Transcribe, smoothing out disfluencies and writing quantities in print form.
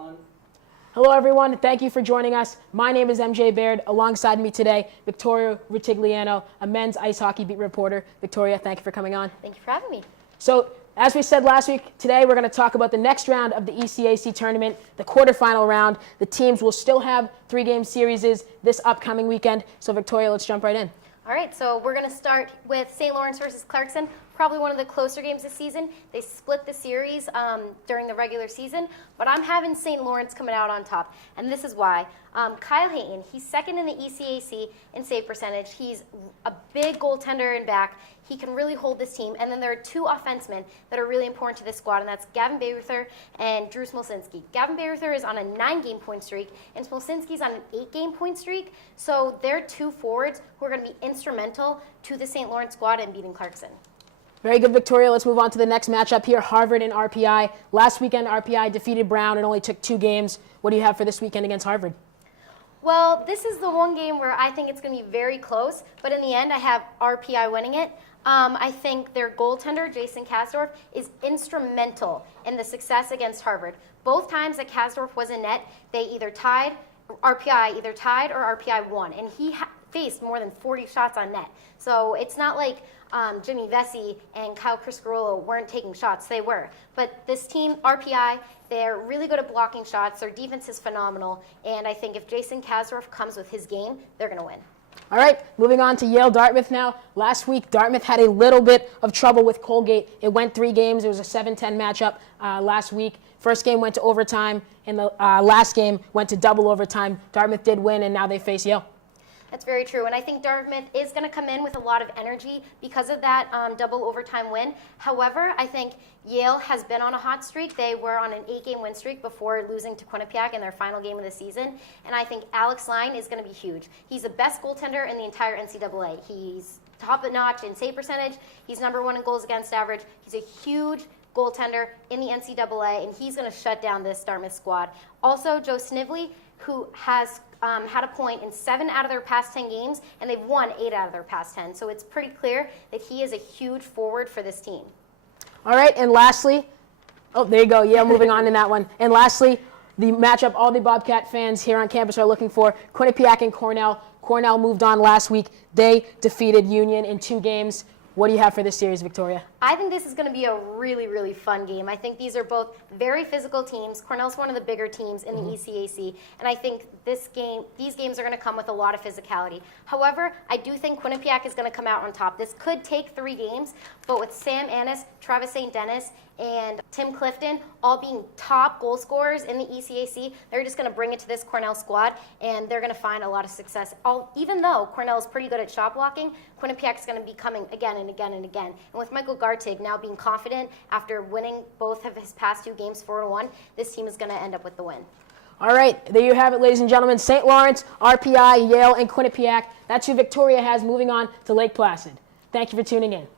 Hello, everyone. Thank you for joining us. My name is MJ Baird. Alongside me today, Victoria Rutigliano, a men's ice hockey beat reporter. Victoria, thank you for coming on. Thank you for having me. So, as we said last week, today we're going to talk about the next round of the ECAC tournament, the quarterfinal round. The teams will still have three-game series this upcoming weekend. So, Victoria, let's jump right in. All right, so we're going to start with St. Lawrence versus Clarkson, probably one of the closer games this season. They split the series during the regular season, but I'm having St. Lawrence coming out on top, and this is why. Kyle Hayton, he's second in the ECAC in save percentage. He's a big goaltender in back. He can really hold this team. And then there are two offensemen that are really important to this squad, and that's Gavin Bayreuther and Drew Smolcinski. Gavin Bayreuther is on a 9-game point streak, and Smolcinski's on an 8-game point streak. So they're two forwards who are going to be instrumental to the St. Lawrence squad in beating Clarkson. Very good, Victoria. Let's move on to the next matchup here, Harvard and RPI. Last weekend, RPI defeated Brown and only took 2 games. What do you have for this weekend against Harvard? Well, this is the one game where I think it's going to be very close, but in the end, I have RPI winning it. I think their goaltender, Jason Kasdorf, is instrumental in the success against Harvard. Both times that Kasdorf was in net, they either tied, RPI either tied or RPI won, and he faced more than 40 shots on net. So it's not like Jimmy Vesey and Kyle Criscarolo weren't taking shots. They were. But this team, RPI, they're really good at blocking shots. Their defense is phenomenal. And I think if Jason Kasdorf comes with his game, they're going to win. All right, moving on to Yale-Dartmouth now. Last week, Dartmouth had a little bit of trouble with Colgate. It went 3 games. It was a 7-10 matchup last week. First game went to overtime, and the last game went to double overtime. Dartmouth did win, and now they face Yale. That's very true, and I think Dartmouth is going to come in with a lot of energy because of that double overtime win. However, I think Yale has been on a hot streak. They were on an 8-game win streak before losing to Quinnipiac in their final game of the season, and I think Alex Line is going to be huge. He's the best goaltender in the entire NCAA. He's top-notch in save percentage. He's #1 in goals against average. He's a huge goaltender in the NCAA, and he's going to shut down this Dartmouth squad. Also, Joe Snively, who has had a point in 7 out of their past 10 games, and they've won 8 out of their past 10. So it's pretty clear that he is a huge forward for this team. All right, and lastly, oh, there you go. Yeah, moving on in that one. And lastly, the matchup all the Bobcat fans here on campus are looking for, Quinnipiac and Cornell. Cornell moved on last week. They defeated Union in 2 games. What do you have for this series, Victoria? I think this is going to be a really, really fun game. I think these are both very physical teams. Cornell's one of the bigger teams in the ECAC, and I think these games are going to come with a lot of physicality. However, I do think Quinnipiac is going to come out on top. This could take 3 games, but with Sam Annis, Travis St. Dennis, and Tim Clifton all being top goal scorers in the ECAC, they're just going to bring it to this Cornell squad, and they're going to find a lot of success. Even though Cornell is pretty good at shot blocking, Quinnipiac is going to be coming again and again and again. And with Michael Gartig now being confident after winning both of his past 2 games 4-1, this team is going to end up with the win. All right, there you have it, ladies and gentlemen. St. Lawrence, RPI, Yale, and Quinnipiac. That's who Victoria has moving on to Lake Placid. Thank you for tuning in.